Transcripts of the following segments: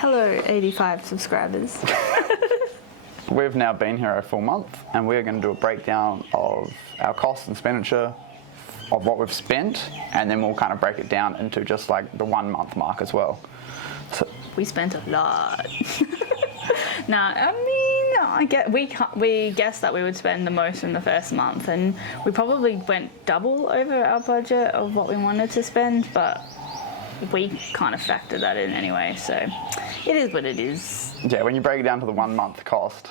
Hello, 85 subscribers. We've now been here a full month and we're going to do a breakdown of our cost and expenditure of what we've spent, and then we'll kind of break it down into just like the 1 month mark as well. So, we spent a lot. We guessed that we would spend the most in the first month, and we probably went double over our budget of what we wanted to spend, but we kind of factored that in anyway, so it is what it is. Yeah, when you break it down to the 1 month cost,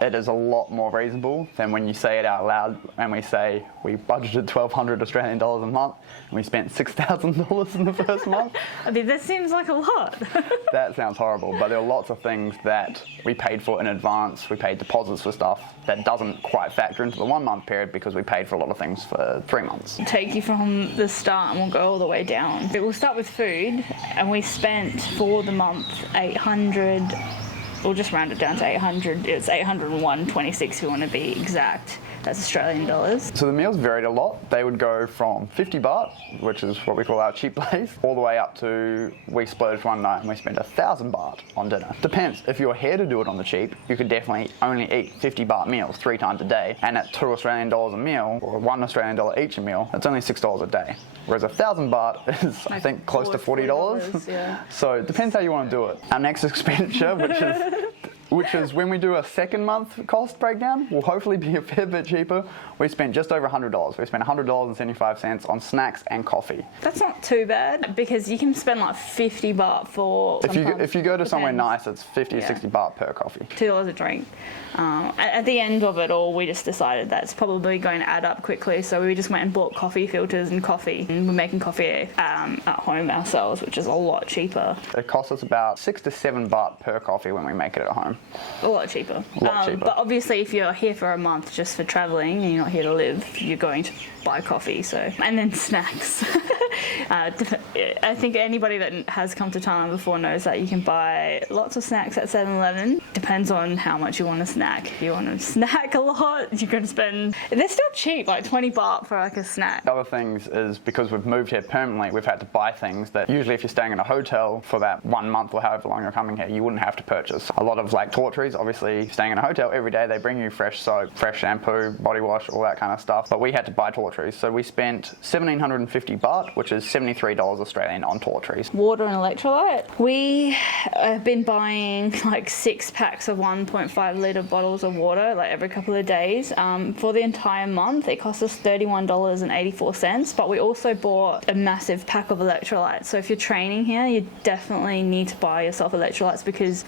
it is a lot more reasonable than when you say it out loud and we say we budgeted 1,200 Australian dollars a month and we spent $6,000 in the first month. I mean, that seems like a lot. That sounds horrible, but there are lots of things that we paid for in advance. We paid deposits for stuff that doesn't quite factor into the 1 month period because we paid for a lot of things for 3 months. Take you from the start and we'll go all the way down. We'll start with food, and we spent for the month 800. We'll just round it down to 800. It's 801.26 if you want to be exact. That's Australian dollars. So the meals varied a lot. They would go from 50 baht, which is what we call our cheap place, all the way up to, we splurged one night and we spent 1,000 baht on dinner. Depends. If you're here to do it on the cheap, you could definitely only eat 50 baht meals 3 times a day, and at 2 Australian dollars a meal, or 1 Australian dollar each a meal, that's only $6 a day. Whereas 1,000 baht is, I think, close to $40. Yeah. So it depends how you want to do it. Our next expenditure, which is when we do a second month cost breakdown, will hopefully be a fair bit cheaper. We spent just over $100. We spent $100.75 on snacks and coffee. That's not too bad, because you can spend like 50 baht for... If you go to somewhere nice, it's 50 or 60 baht per coffee. $2 a drink. At the end of it all, we just decided that's probably going to add up quickly, so we just went and bought coffee filters and coffee. And we're making coffee at home ourselves, which is a lot cheaper. It costs us about 6 to 7 baht per coffee when we make it at home. A lot cheaper. A lot cheaper. But obviously, if you're here for a month just for travelling and you're not here to live, you're going to buy coffee. So, and then snacks. I think anybody that has come to Thailand before knows that you can buy lots of snacks at 7-Eleven. Depends on how much you want to snack. If you want to snack a lot, you're going to spend... They're still cheap, like 20 baht for like a snack. Other things is because we've moved here permanently, we've had to buy things that usually if you're staying in a hotel for that 1 month or however long you're coming here, you wouldn't have to purchase. A lot of like Toiletries, obviously staying in a hotel every day, they bring you fresh soap, fresh shampoo, body wash, all that kind of stuff. But we had to buy Toiletries. So we spent 1,750 baht, which is $73 Australian on Toiletries. Water and electrolyte. We have been buying like 6 packs of 1.5 litre bottles of water like every couple of days. For the entire month, it cost us $31.84, but we also bought a massive pack of electrolytes. So if you're training here, you definitely need to buy yourself electrolytes, because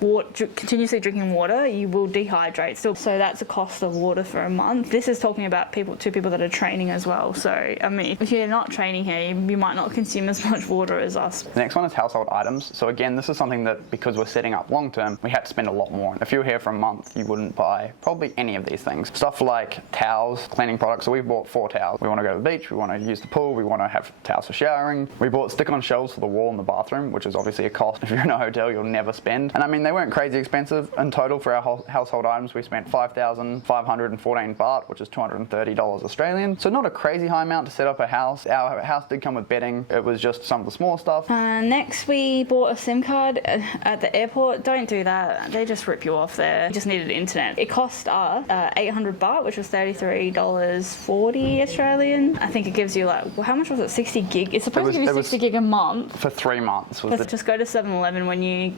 continuously drinking water, you will dehydrate still. So that's the cost of water for a month. This is talking about two people that are training as well. So, I mean, if you're not training here, you might not consume as much water as us. The next one is household items. So again, this is something that because we're setting up long term, we had to spend a lot more. If you were here for a month, you wouldn't buy probably any of these things. Stuff like towels, cleaning products. So we've bought 4 towels. We want to go to the beach, we want to use the pool, we want to have towels for showering. We bought stick-on shelves for the wall in the bathroom, which is obviously a cost. If you're in a hotel, you'll never spend. And I mean, they weren't crazy expensive. In total for our household items, we spent 5,514 baht, which is $230 Australian. So not a crazy high amount to set up a house. Our house did come with bedding. It was just some of the small stuff. Next, we bought a SIM card at the airport. Don't do that. They just rip you off there. We just needed internet. It cost us 800 baht, which was $33.40 Australian. I think it gives you like, how much was it? 60 gig? It's supposed to give you 60 gig a month. For 3 months. Just go to 7-Eleven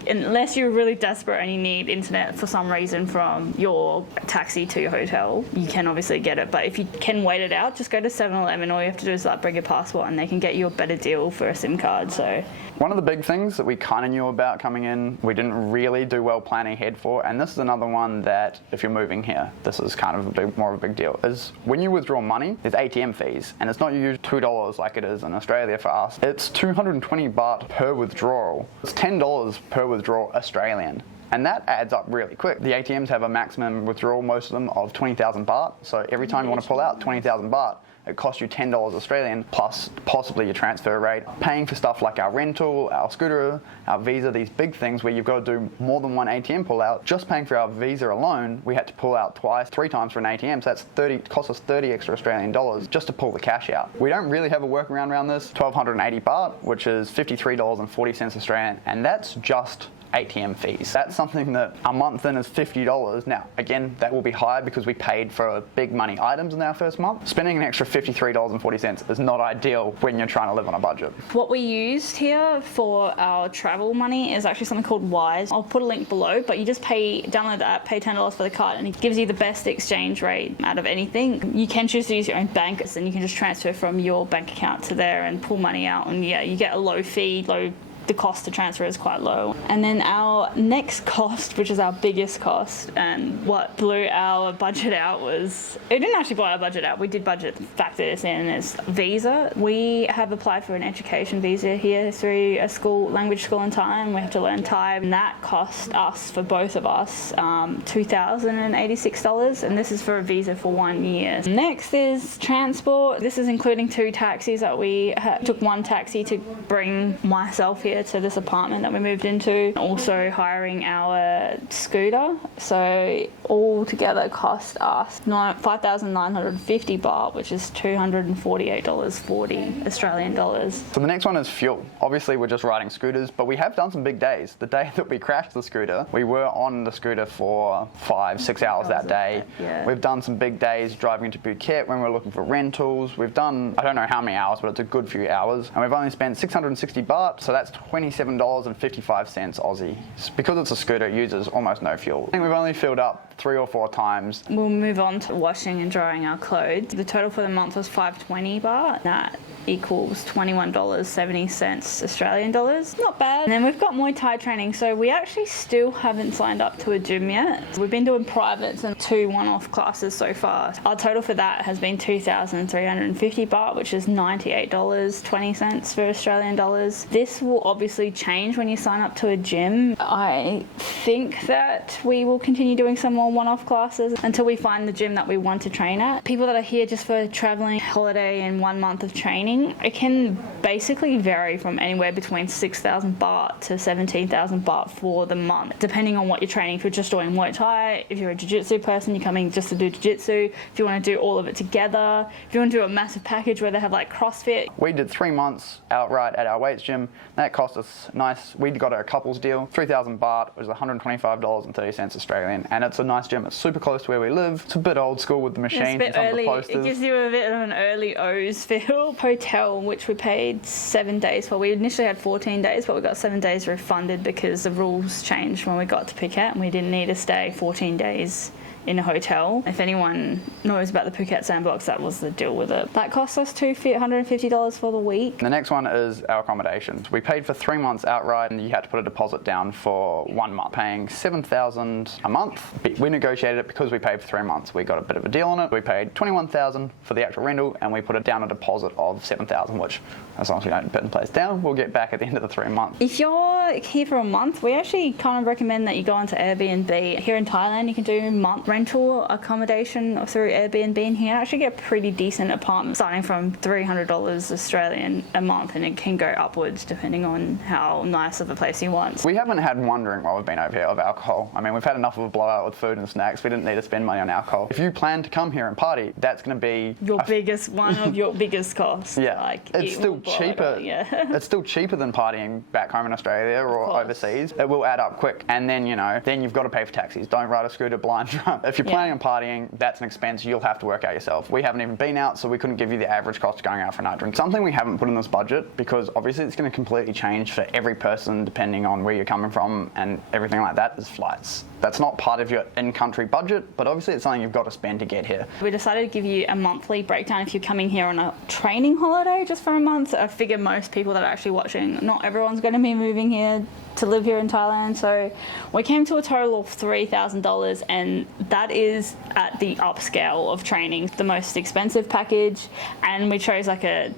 unless you're really desperate and you need internet for some reason from your taxi to your hotel, you can obviously get it. But if you can wait it out, just go to 7-Eleven. All you have to do is like bring your passport and they can get you a better deal for a SIM card. So one of the big things that we kind of knew about coming in, we didn't really do well planning ahead for, and this is another one that if you're moving here, this is kind of more of a big deal, is when you withdraw money, there's ATM fees, and it's not usually $2 like it is in Australia for us. It's 220 baht per withdrawal. It's $10 per withdrawal Australian. And that adds up really quick. The ATMs have a maximum withdrawal, most of them, of 20,000 baht. So every time you want to pull out 20,000 baht, it costs you $10 Australian plus possibly your transfer rate. Paying for stuff like our rental, our scooter, our visa, these big things where you've got to do more than one ATM pull out. Just paying for our visa alone, we had to pull out twice, 3 times for an ATM. So that's cost us 30 extra Australian dollars just to pull the cash out. We don't really have a workaround around this. 1,280 baht, which is $53.40 Australian, and that's just ATM fees. That's something that a month in is $50. Now, again, that will be high because we paid for big money items in our first month. Spending an extra $53.40 is not ideal when you're trying to live on a budget. What we used here for our travel money is actually something called Wise. I'll put a link below, but you just download the app, pay $10 for the card, and it gives you the best exchange rate out of anything. You can choose to use your own bank, and you can just transfer from your bank account to there and pull money out, and yeah, you get a low fee, the cost to transfer is quite low. And then our next cost, which is our biggest cost, and what blew our budget out was, it didn't actually blow our budget out, we did budget factor this in, is visa. We have applied for an education visa here through a language school in Thai, and we have to learn Thai, and that cost us, for both of us, $2,086, and this is for a visa for 1 year. Next is transport. This is including 2 taxis that we took. One taxi to bring myself here to this apartment that we moved into, also hiring our scooter, so all together cost us 5,950 baht, which is $248.40 Australian dollars. So the next one is fuel. Obviously we're just riding scooters, but we have done some big days. The day that we crashed the scooter, we were on the scooter for 5-6 hours that day. Yeah. We've done some big days driving to Phuket when we were looking for rentals. We've done, I don't know how many hours, but it's a good few hours, and we've only spent 660 baht, so that's $27.55 Aussie. Because it's a scooter, it uses almost no fuel. I think we've only filled up 3 or 4 times. We'll move on to washing and drying our clothes. The total for the month was 520 baht. That equals $21.70 Australian dollars. Not bad. And then we've got Muay Thai training, so we actually still haven't signed up to a gym yet. We've been doing privates and 2 one-off classes so far. Our total for that has been 2,350 baht, which is $98.20 for Australian dollars. This will obviously change when you sign up to a gym. I think that we will continue doing some more one-off classes until we find the gym that we want to train at. People that are here just for traveling, holiday, and 1 month of training, it can basically vary from anywhere between 6,000 baht to 17,000 baht for the month, depending on what you're training. If you're just doing Muay Thai, if you're a jiu-jitsu person, you're coming just to do jiu-jitsu. If you want to do all of it together, if you want to do a massive package where they have like CrossFit. We did 3 months outright at our weights gym. That cost us nice. We got a couples deal. 3,000 baht was $125.30 Australian, and it's a nice gym. It's super close to where we live. It's a bit old school with the machines and some of the posters. It gives you a bit of an early O's feel. Hotel, which we paid 7 days for. We initially had 14 days, but we got 7 days refunded because the rules changed when we got to Phuket, and we didn't need to stay 14 days in a hotel. If anyone knows about the Phuket sandbox, that was the deal with it. That cost us $150 for the week. The next one is our accommodation. We paid for 3 months outright, and you had to put a deposit down for 1 month, paying $7,000 a month. We negotiated it because we paid for 3 months. We got a bit of a deal on it. We paid $21,000 for the actual rental, and we put it down a deposit of $7,000, which, as long as we don't put the place down, we'll get back at the end of the 3 months. If you're here for a month, we actually kind of recommend that you go onto Airbnb. Here in Thailand, you can do month rental accommodation through Airbnb, and you can actually get pretty decent apartments starting from $300 Australian a month, and it can go upwards depending on how nice of a place you want. We haven't had one drink while we've been over here of alcohol. I mean, we've had enough of a blowout with food and snacks. We didn't need to spend money on alcohol. If you plan to come here and party, that's going to be one of your biggest costs. Yeah, like, it's still cheaper. Yeah. It's still cheaper than partying back home in Australia or overseas. It will add up quick, and then then you've got to pay for taxis. Don't ride a scooter blind drunk. If you're planning on partying, that's an expense you'll have to work out yourself. We haven't even been out, so we couldn't give you the average cost of going out for a night drink. Something we haven't put in this budget, because obviously it's going to completely change for every person depending on where you're coming from and everything like that, is flights. That's not part of your in-country budget, but obviously it's something you've got to spend to get here. We decided to give you a monthly breakdown if you're coming here on a training holiday just for a month. I figure most people that are actually watching, not everyone's going to be moving here to live here in Thailand, so we came to a total of $3,000, and that is at the upscale of training, the most expensive package, and we chose like a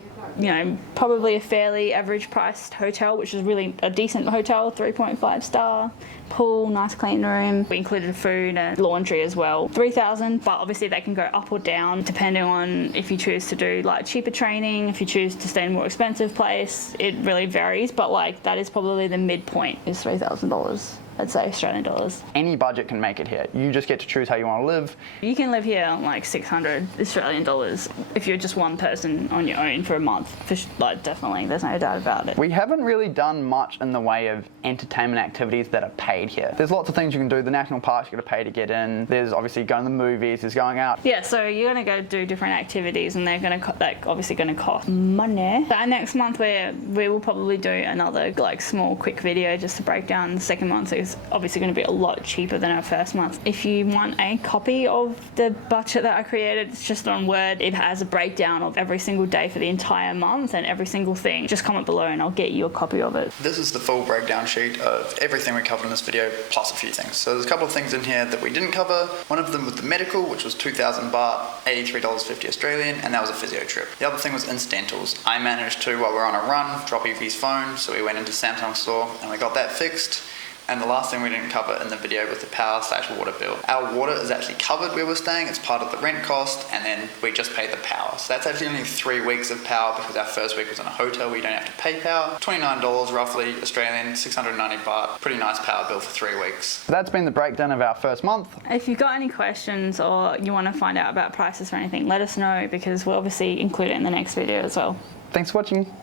probably a fairly average priced hotel, which is really a decent hotel, 3.5 star, pool, nice clean room. We included food and laundry as well. 3,000, but obviously they can go up or down depending on if you choose to do like cheaper training, if you choose to stay in a more expensive place. It really varies, but like that is probably the midpoint, is $3,000. I'd say Australian dollars. Any budget can make it here. You just get to choose how you want to live. You can live here on like 600 Australian dollars if you're just one person on your own for a month. Like, definitely, there's no doubt about it. We haven't really done much in the way of entertainment activities that are paid here. There's lots of things you can do. The national parks you got to pay to get in. There's obviously going to the movies. There's going out. Yeah, so you're gonna go do different activities, and they're gonna obviously gonna cost money. So next month we will probably do another like small quick video just to break down the second month. So it's obviously going to be a lot cheaper than our first month. If you want a copy of the budget that I created, it's just on Word. It has a breakdown of every single day for the entire month and every single thing. Just comment below and I'll get you a copy of it. This is the full breakdown sheet of everything we covered in this video, plus a few things. So there's a couple of things in here that we didn't cover. One of them was the medical, which was 2,000 baht, $83.50 Australian, and that was a physio trip. The other thing was incidentals. I managed to, while we were on a run, drop Evey's phone, so we went into Samsung store and we got that fixed. And the last thing we didn't cover in the video was the power/water bill. Our water is actually covered where we're staying. It's part of the rent cost, and then we just pay the power. So that's actually only 3 weeks of power because our first week was in a hotel where you don't have to pay power. $29 roughly Australian, 690 baht. Pretty nice power bill for 3 weeks. That's been the breakdown of our first month. If you've got any questions or you want to find out about prices or anything, let us know because we'll obviously include it in the next video as well. Thanks for watching.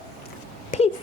Peace.